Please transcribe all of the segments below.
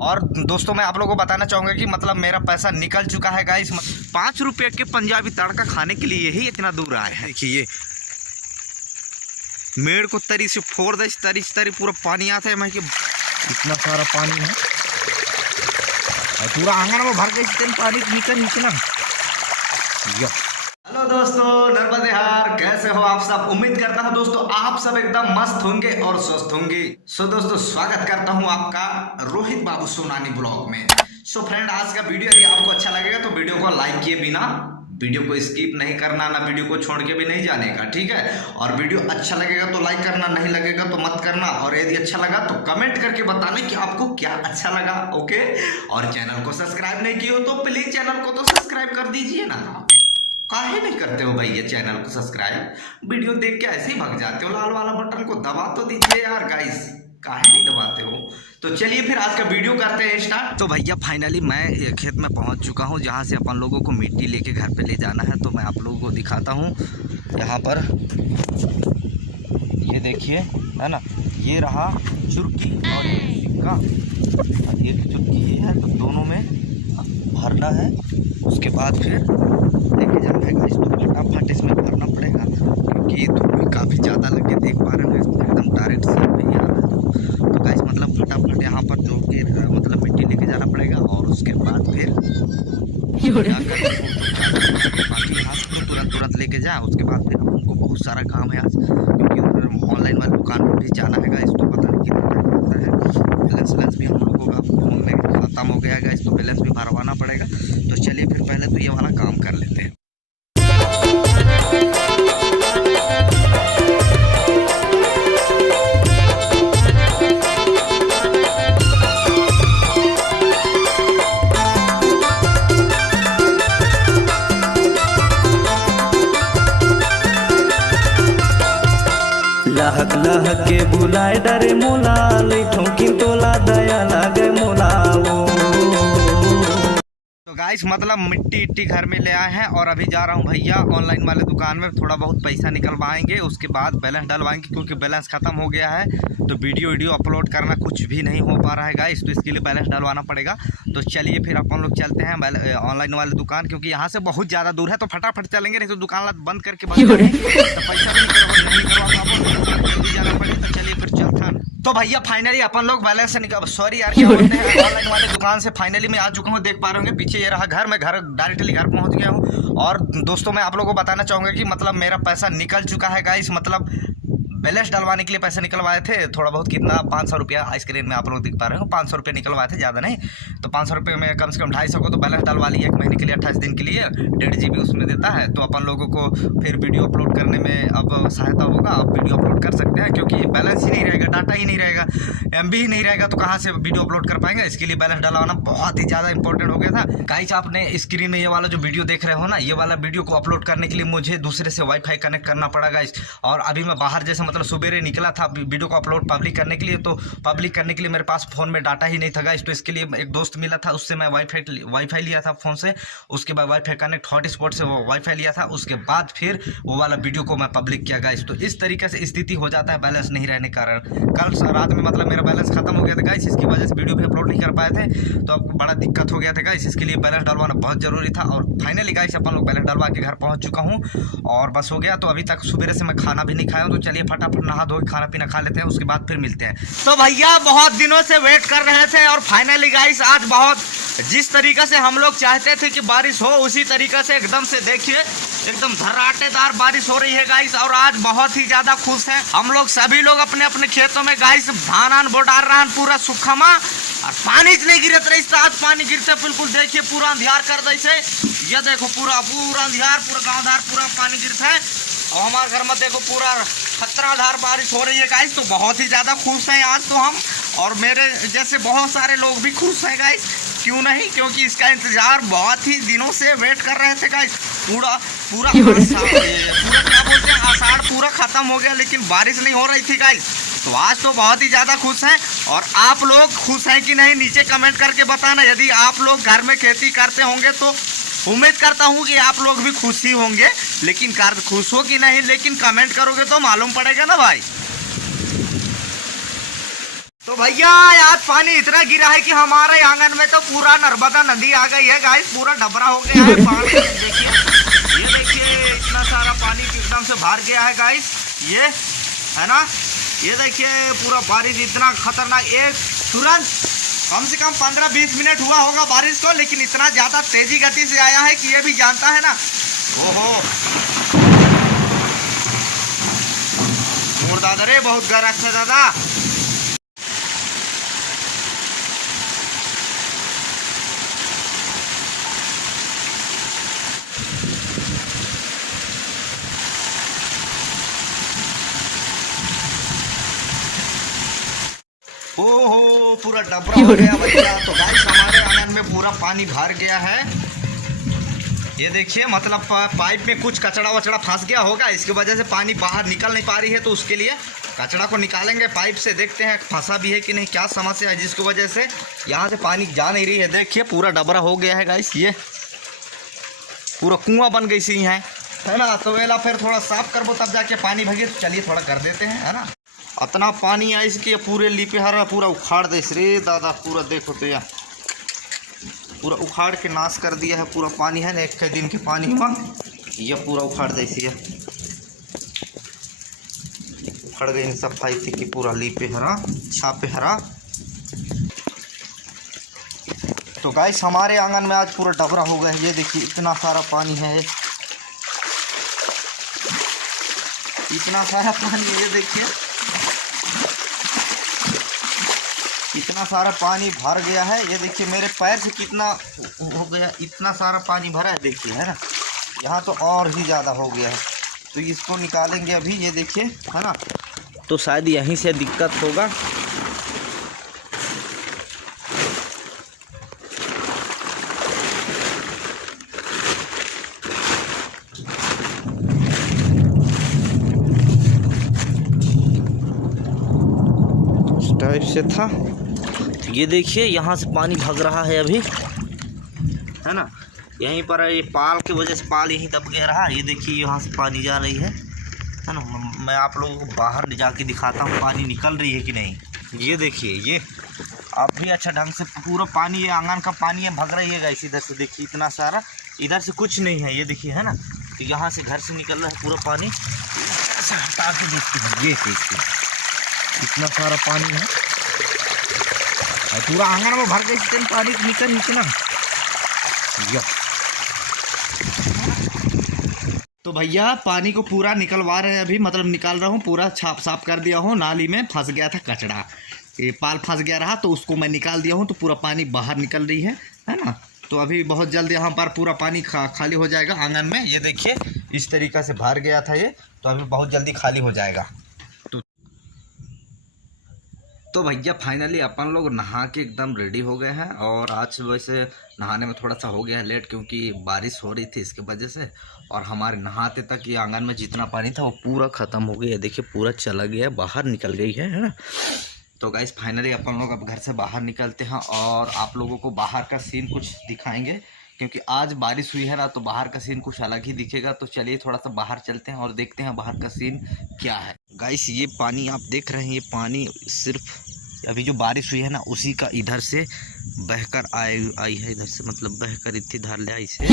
और दोस्तों मैं आप लोगों को बताना चाहूँगा कि मतलब मेरा पैसा निकल चुका है गाइस। 5 रुपये के पंजाबी तड़का खाने के लिए ही इतना दूर आए हैं। देखिए ये मेड़ को तरी से फोड़ दे, तरी पूरा पानी आता है। मैं कि इतना सारा पानी है और पूरा आंगन में भर गई पानी नीचे ना। हेलो दोस्तों, नर्मदे हार, कैसे हो आप सब। उम्मीद करता हूं दोस्तों आप सब एकदम मस्त होंगे और स्वस्थ होंगे। सो दोस्तों स्वागत करता हूं आपका रोहित बाबू सोनानी ब्लॉग में। सो फ्रेंड, आज का वीडियो यदि आपको अच्छा लगेगा तो वीडियो को लाइक किए बिना वीडियो को स्किप नहीं करना, ना वीडियो को छोड़ के भी नहीं जाने का, ठीक है। और वीडियो अच्छा लगेगा तो लाइक करना, नहीं लगेगा तो मत करना। और यदि अच्छा लगा तो कमेंट करके बताना कि आपको क्या अच्छा लगा, ओके। और चैनल को सब्सक्राइब नहीं किए हो तो प्लीज चैनल को तो सब्सक्राइब कर दीजिए ना। काहे नहीं करते हो भैया चैनल को सब्सक्राइब? वीडियो देख के ऐसे ही भाग जाते हो। लाल वाला बटन को दबा तो दीजिए यार गाइस, काहे नहीं दबाते हो। तो चलिए फिर आज का वीडियो करते हैं स्टार्ट। तो भैया फाइनली मैं खेत में पहुंच चुका हूं, जहां से अपन लोगों को मिट्टी लेके घर पे ले जाना है। तो मैं आप लोगों को दिखाता हूं। यहाँ पर ये देखिए, है ना, ये रहा चुरकी और ये सिक्का, ये चुरकी ये है। तो दोनों में भरना है, उसके बाद फिर लेके जाना है। इसको फटाफट इसमें भरना पड़ेगा क्योंकि धूप भी काफ़ी ज़्यादा लगे, देख पा रहे हैं एकदम डायरेक्ट से नहीं आ रहा है। तो गाइस मतलब फटाफट यहाँ पर जो कि मतलब मिट्टी लेके जाना पड़ेगा और उसके बाद फिर तुरंत लेके जाए। उसके बाद फिर हमको बहुत सारा काम है आज, क्योंकि ऑनलाइन वाली दुकान पर भी जाना है गाइस। तो पता नहीं कितना टाइम लगता है। बैलेंस भी हम लोगों का फोन में खत्म हो गया है गाइस, तो बैलेंस भी भरवाना पड़ेगा। तो चलिए फिर पहले तो ये वाला काम कर लेते हैं। लहक लहक के बुलाए डरे मोला, लैठों की तोला दया लागे मोला वो। तो गाइस मतलब मिट्टी घर में ले आए हैं और अभी जा रहा हूं भैया ऑनलाइन वाले दुकान में। थोड़ा बहुत पैसा निकलवाएंगे, उसके बाद बैलेंस डलवाएंगे, क्योंकि बैलेंस खत्म हो गया है। तो वीडियो अपलोड करना कुछ भी नहीं हो पा रहा है गाइस, तो इसके लिए बैलेंस डलवाना पड़ेगा। तो चलिए फिर अपन लोग चलते हैं ऑनलाइन वाले दुकान, क्योंकि यहाँ से बहुत ज़्यादा दूर है। तो फटाफट चलेंगे, नहीं तो दुकान बंद करके तो पैसा जाना पड़ेगा। तो चलिए फिर चलते हैं। तो भैया फाइनली अपन लोग बैलेंस से निकल, सॉरी यार, क्या बोलते हैं, ऑनलाइन वाले दुकान से फाइनली मैं आ चुका हूँ। देख पा रहे होंगे पीछे ये रहा घर। मैं घर डायरेक्टली घर पहुँच गया हूँ। और दोस्तों मैं आप लोगों को बताना चाहूँगा कि मतलब मेरा पैसा निकल चुका है गाइस। मतलब बैलेंस डलवाने के लिए पैसे निकलवाए थे थोड़ा बहुत, कितना 500 रुपया स्क्रीन में आप लोग दिख पा रहे हो। 500 रुपये निकलवाए थे, ज़्यादा नहीं। तो 500 रुपये में कम से कम 250 को तो बैलेंस डलवा लिया। 1 महीने के लिए 28 दिन के लिए 1.5 GB उसमें देता है। तो अपन लोगों को फिर वीडियो अपलोड करने में अब सहायता होगा। अब वीडियो अपलोड कर सकते हैं, क्योंकि बैलेंस ही नहीं रहेगा, डाटा ही नहीं रहेगा, MB ही नहीं रहेगा, तो कहाँ से वीडियो अपलोड कर पाएंगे। इसके लिए बैलेंस डलवाना बहुत ही ज़्यादा इंपॉर्टेंट हो गया था गाइस। आपने स्क्रीन में ये वाला जो वीडियो देख रहे हो ना, ये वाला वीडियो को अपलोड करने के लिए मुझे दूसरे से वाईफाई कनेक्ट करना पड़ा गाइस। और अभी मैं बाहर जैसे मतलब सुबेरे निकला था वीडियो को अपलोड पब्लिक करने के लिए। तो पब्लिक करने के लिए मेरे पास फ़ोन में डाटा ही नहीं था गाइस। तो इसके लिए एक दोस्त मिला था, उससे मैं वाईफाई लिया था फ़ोन से। उसके बाद वाईफाई कनेक्ट हॉटस्पॉट से वो वाईफाई लिया था। उसके बाद फिर वो वाला वीडियो को मैं पब्लिक किया गाइस। तो इस तरीके से स्थिति हो जाता है बैलेंस नहीं रहने के कारण। कल रात में मतलब मेरा बैलेंस खत्म हो गया था गाइस, इसकी वजह से वीडियो भी अपलोड नहीं कर पाए थे। तो अब बड़ा दिक्कत हो गया था गाइस, इसके लिए बैलेंस डलवाना बहुत ज़रूरी था। और फाइनली गाइस अपन लोग बैलेंस डलवा के घर पहुँच चुका हूँ और बस हो गया। तो अभी तक सुबह से मैं खाना भी नहीं खाया हूँ। तो चलिए फटाफट नहा धो खाना पीना खा लेते हैं, उसके बाद फिर मिलते हैं। तो भैया बहुत दिनों से वेट कर रहे थे और फाइनली गाइस आज बहुत, जिस तरीके से हम लोग चाहते थे कि बारिश हो, उसी तरीके से एकदम से देखिए एकदम धराटेदार बारिश हो रही है गाइस। और आज बहुत ही ज्यादा खुश हैं हम लोग, सभी लोग अपने अपने खेतों में गाइस धान बो डाल रहा है पूरा सुखमा। और पानी नहीं गिरत रही, आज पानी गिरते बिल्कुल देखिए पूरा अंधियार कर दे से। ये देखो पूरा अंधियार, पूरा गाँवधार पूरा पानी गिरता है। और हमारे घर में देखो पूरा खतराधार बारिश हो रही है गाइस। तो बहुत ही ज़्यादा खुश हैं आज तो हम, और मेरे जैसे बहुत सारे लोग भी खुश हैं गाइस। क्यों नहीं, क्योंकि इसका इंतज़ार बहुत ही दिनों से वेट कर रहे थे गाइस। पूरा क्या बोलते हैं, आषाढ़ पूरा ख़त्म हो गया लेकिन बारिश नहीं हो रही थी गाइस। तो आज तो बहुत ही ज़्यादा खुश हैं। और आप लोग खुश हैं कि नहीं नीचे कमेंट करके बताना। यदि आप लोग घर में खेती करते होंगे तो उम्मीद करता हूँ कि आप लोग भी खुश ही होंगे। लेकिन खुश हो कि नहीं, लेकिन कमेंट करोगे तो मालूम पड़ेगा ना भाई। तो भैया आज पानी इतना गिरा है कि हमारे आंगन में तो पूरा नर्मदा नदी आ गई है गाइस, पूरा डबरा हो गया है पानी। देखिए ये देखिए इतना सारा पानी एकदम से भर गया है गाइस, ये है ना। ये देखिए पूरा बारिश इतना खतरनाक, एक तुरंत कम से कम 15-20 मिनट हुआ होगा बारिश को, लेकिन इतना ज्यादा तेजी गति से आया है कि ये भी जानता है ना। ओहो मोर दादा रे बहुत गरज है दादा। ओहो पूरा डबरा हो गया भैया। तो गाइस हमारे आंगन में पूरा पानी भर गया है। ये देखिए मतलब पाइप में कुछ कचड़ा वचड़ा फंस गया होगा, इसकी वजह से पानी बाहर निकल नहीं पा रही है। तो उसके लिए कचड़ा को निकालेंगे पाइप से, देखते हैं फंसा भी है कि नहीं, क्या समस्या है जिसकी वजह से यहाँ से पानी जा नहीं रही है। देखिए पूरा डबरा हो गया है गाइस, ये पूरा कुआं बन गई सी है ना। तो वेला फिर थोड़ा साफ करबो तब जाके पानी भगे। तो चलिए थोड़ा कर देते हैं, है ना। इतना पानी है इसके पूरे लीपे हरा पूरा उखाड़ दे रे दादा, पूरा देखो तो यार पूरा उखाड़ के नाश कर दिया है। पूरा पानी है ना, एक दिन के पानी में ये पूरा उखाड़ दे सी उखड़ गई सफाई थी कि पूरा लीपे हरा छापे हरा। तो गाइस हमारे आंगन में आज पूरा डबरा हो गया है। ये देखिए इतना सारा पानी है, इतना सारा पानी है। ये देखिए इतना सारा पानी भर गया है। ये देखिए मेरे पैर से कितना हो गया, इतना सारा पानी भरा है देखिए, है ना। यहाँ तो और ही ज़्यादा हो गया है। तो इसको निकालेंगे अभी, ये देखिए, है ना। तो शायद यहीं से दिक्कत होगा। इस टाइप से था। ये देखिए यहाँ से पानी भग रहा है अभी, है ना। यहीं पर ये पाल की वजह से पाल यहीं दब गया रहा। ये देखिए यहाँ से पानी जा रही है ना। मैं आप लोगों को बाहर ले जाके दिखाता हूँ पानी निकल रही है कि नहीं। ये देखिए ये अब भी अच्छा ढंग से पूरा पानी, ये आंगन का पानी है भग रही है गाइस। इधर से देखिए इतना सारा, इधर से कुछ नहीं है, ये देखिए, है ना। तो यहाँ से घर से निकल रहा है पूरा पानी। हटा के देखते हैं, ये देखिए इतना सारा पानी है और पूरा आंगन में भर गई पानी निकल निकला। तो भैया पानी को पूरा निकलवा रहे हैं अभी, मतलब निकाल रहा हूँ पूरा, छाप साफ कर दिया हूँ। नाली में फंस गया था कचड़ा, ये पाल फंस गया रहा तो उसको मैं निकाल दिया हूँ। तो पूरा पानी बाहर निकल रही है ना। तो अभी बहुत जल्द यहाँ पर पूरा पानी खाली हो जाएगा आंगन में। ये देखिए इस तरीक़ा से भर गया था ये, तो अभी बहुत जल्दी खाली हो जाएगा। तो भैया फाइनली अपन लोग नहा के एकदम रेडी हो गए हैं। और आज वैसे नहाने में थोड़ा सा हो गया है लेट, क्योंकि बारिश हो रही थी इसके वजह से। और हमारे नहाते तक ये आंगन में जितना पानी था वो पूरा ख़त्म हो गया। देखिए पूरा चला गया है, बाहर निकल गई है ना। तो गाइस फाइनली अपन लोग अब घर से बाहर निकलते हैं और आप लोगों को बाहर का सीन कुछ दिखाएंगे, क्योंकि आज बारिश हुई है ना, तो बाहर का सीन कुछ अलग ही दिखेगा। तो चलिए थोड़ा सा बाहर चलते हैं और देखते हैं बाहर का सीन क्या है। गाइस ये पानी आप देख रहे हैं, ये पानी सिर्फ अभी जो बारिश हुई है ना उसी का इधर से बहकर आई है, इधर से मतलब बहकर इतनी धार ले आई से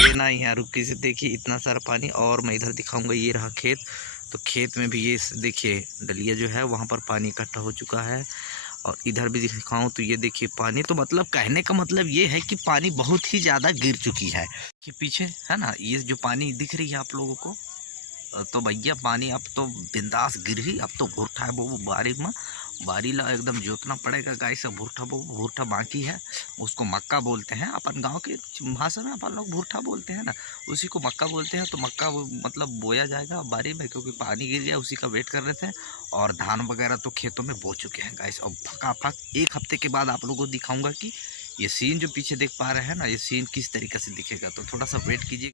ये ना यहाँ रुकी से। देखिए इतना सारा पानी। और मैं इधर दिखाऊंगा, ये रहा खेत। तो खेत में भी ये देखिए डलिया जो है वहाँ पर पानी इकट्ठा हो चुका है। और इधर भी दिखाऊं तो ये देखिए पानी। तो मतलब कहने का मतलब ये है कि पानी बहुत ही ज़्यादा गिर चुकी है कि पीछे, है ना। ये जो पानी दिख रही है आप लोगों को, तो भैया पानी अब तो बिंदास गिर ही। अब तो भुट्टा है वो बारी ला एकदम जोतना पड़ेगा गाइस। सब भुट्टा बाकी है, उसको मक्का बोलते हैं अपन गांव के भाषा में। अपन लोग भुट्टा बोलते हैं ना, उसी को मक्का बोलते हैं। तो मक्का मतलब बोया जाएगा बारी में, क्योंकि पानी गिर गया, उसी का वेट कर रहे थे। और धान वगैरह तो खेतों में बो चुके हैं गाइस। अब फटाफट 1 हफ्ते के बाद आप लोगों को दिखाऊंगा कि ये सीन जो पीछे देख पा रहे हैं ना, ये सीन किस तरीके से दिखेगा। तो थोड़ा सा वेट कीजिए।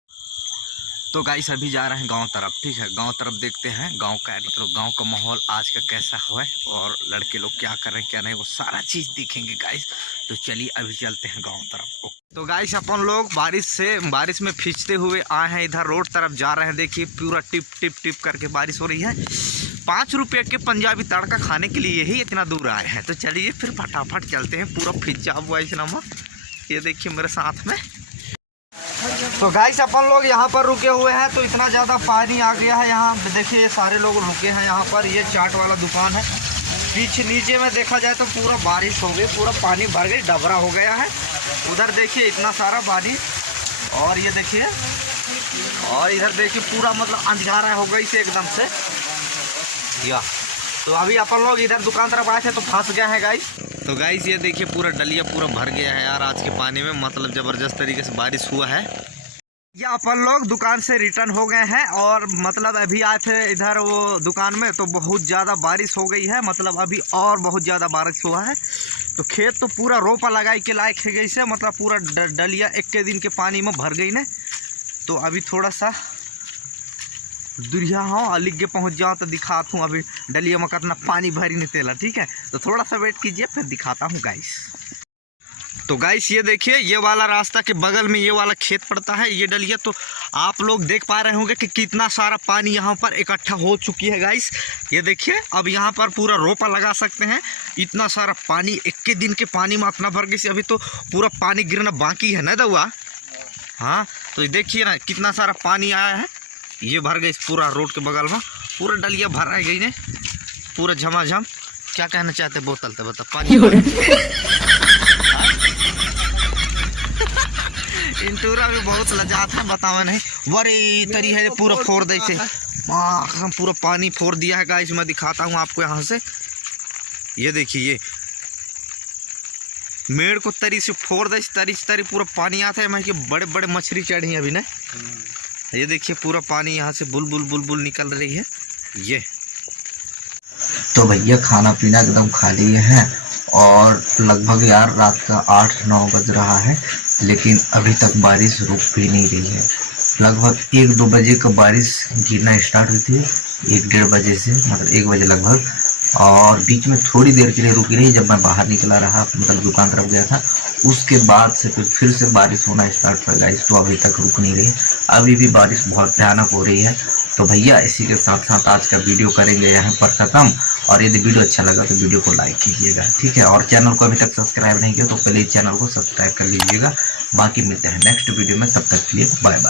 तो गाइस अभी जा रहे हैं गांव तरफ, ठीक है। गांव तरफ देखते हैं गांव का मतलब गांव का माहौल आज का कैसा हुआ है, और लड़के लोग क्या कर रहे हैं क्या नहीं, वो सारा चीज़ दिखेंगे गाइस। तो चलिए अभी चलते हैं गांव तरफ। तो गाइस अपन लोग बारिश में भीजते हुए आए हैं, इधर रोड तरफ जा रहे हैं। देखिए पूरा टिप टिप टिप करके बारिश हो रही है। 5 रुपये के पंजाबी तड़का खाने के लिए ही इतना दूर आए हैं। तो चलिए फिर फटाफट चलते हैं, पूरा फिजा हुआ इसनामा। ये देखिए मेरे साथ में। तो गाइस अपन लोग यहाँ पर रुके हुए हैं, तो इतना ज़्यादा पानी आ गया है यहाँ। देखिए ये सारे लोग रुके हैं यहाँ पर। ये चाट वाला दुकान है। पीछे नीचे में देखा जाए तो पूरा बारिश हो गई, पूरा पानी भर गई, डबरा हो गया है। उधर देखिए इतना सारा पानी, और ये देखिए, और इधर देखिए पूरा मतलब अंधियारा हो गई से एकदम से या। तो अभी अपन लोग इधर दुकान तरफ आए थे तो फंस गए हैं गाइस। तो गाइस ये देखिए पूरा डलिया पूरा भर गया है यार आज के पानी में, मतलब ज़बरदस्त तरीके से बारिश हुआ है। ये अपन लोग दुकान से रिटर्न हो गए हैं, और मतलब अभी आए थे इधर वो दुकान में, तो बहुत ज़्यादा बारिश हो गई है, मतलब अभी और बहुत ज़्यादा बारिश हुआ है। तो खेत तो पूरा रोपा लगाई के लायक है गई से, मतलब पूरा डलिया एक के दिन के पानी में भर गई ने। तो अभी थोड़ा सा दुरिया हाँ अलिग के पहुँच जाओ तो दिखाता हूँ अभी डलिया में कितना पानी भरी नहीं तेला, ठीक है। तो थोड़ा सा वेट कीजिए फिर दिखाता हूँ गाइस। तो गाइस ये देखिए ये वाला रास्ता के बगल में ये वाला खेत पड़ता है, ये डलिया। तो आप लोग देख पा रहे होंगे कि कितना सारा पानी यहाँ पर इकट्ठा हो चुकी है गाइस। ये देखिए अब यहाँ पर पूरा रोपा लगा सकते हैं, इतना सारा पानी एक के दिन के पानी में अपना भर गई। अभी तो पूरा पानी गिरना बाकी है ना दवा। हाँ तो देखिए ना कितना सारा पानी आया है, ये भर गई पूरा रोड के बगल में, पूरा डलिया भर रह गई ने पूरा झमाझम। क्या कहना चाहते बोतल तो बता पानी इंटूरा भी बहुत लजात है, बतावे नहीं वरी तरी है पूरा फोड़ दे से पूरा पानी फोड़ दिया है गाइस। मैं दिखाता हूँ आपको यहाँ से। ये देखिए ये मेड़ को तरी से फोड़ दे, तरी से तरी पूरा पानी आता है। मैं कि बड़े बड़े मछली चढ़ी अभी ना। ये देखिए पूरा पानी यहाँ से बुलबुल बुलबुल निकल रही है ये। तो भैया खाना पीना एकदम खा लिए हैं, और लगभग यार रात का 8-9 बज रहा है, लेकिन अभी तक बारिश रुक भी नहीं रही है। लगभग 1-2 बजे का बारिश गिरना स्टार्ट हुई थी, 1-1:30 बजे से, मतलब 1 बजे लगभग, और बीच में थोड़ी देर के लिए रुकी रही जब मैं बाहर निकला रहा, मतलब दुकान तरफ गया था। उसके बाद से फिर से बारिश होना स्टार्ट हो गई, तो अभी तक रुक नहीं रही। अभी भी बारिश बहुत भयानक हो रही है। तो भैया इसी के साथ साथ आज का वीडियो करेंगे यहाँ पर ख़त्म। और यदि वीडियो अच्छा लगा तो वीडियो को लाइक कीजिएगा, ठीक है। और चैनल को अभी तक सब्सक्राइब नहीं किया तो पहले चैनल को सब्सक्राइब कर लीजिएगा। बाकी मिलते हैं नेक्स्ट वीडियो में, तब तक के लिए बाय बाय।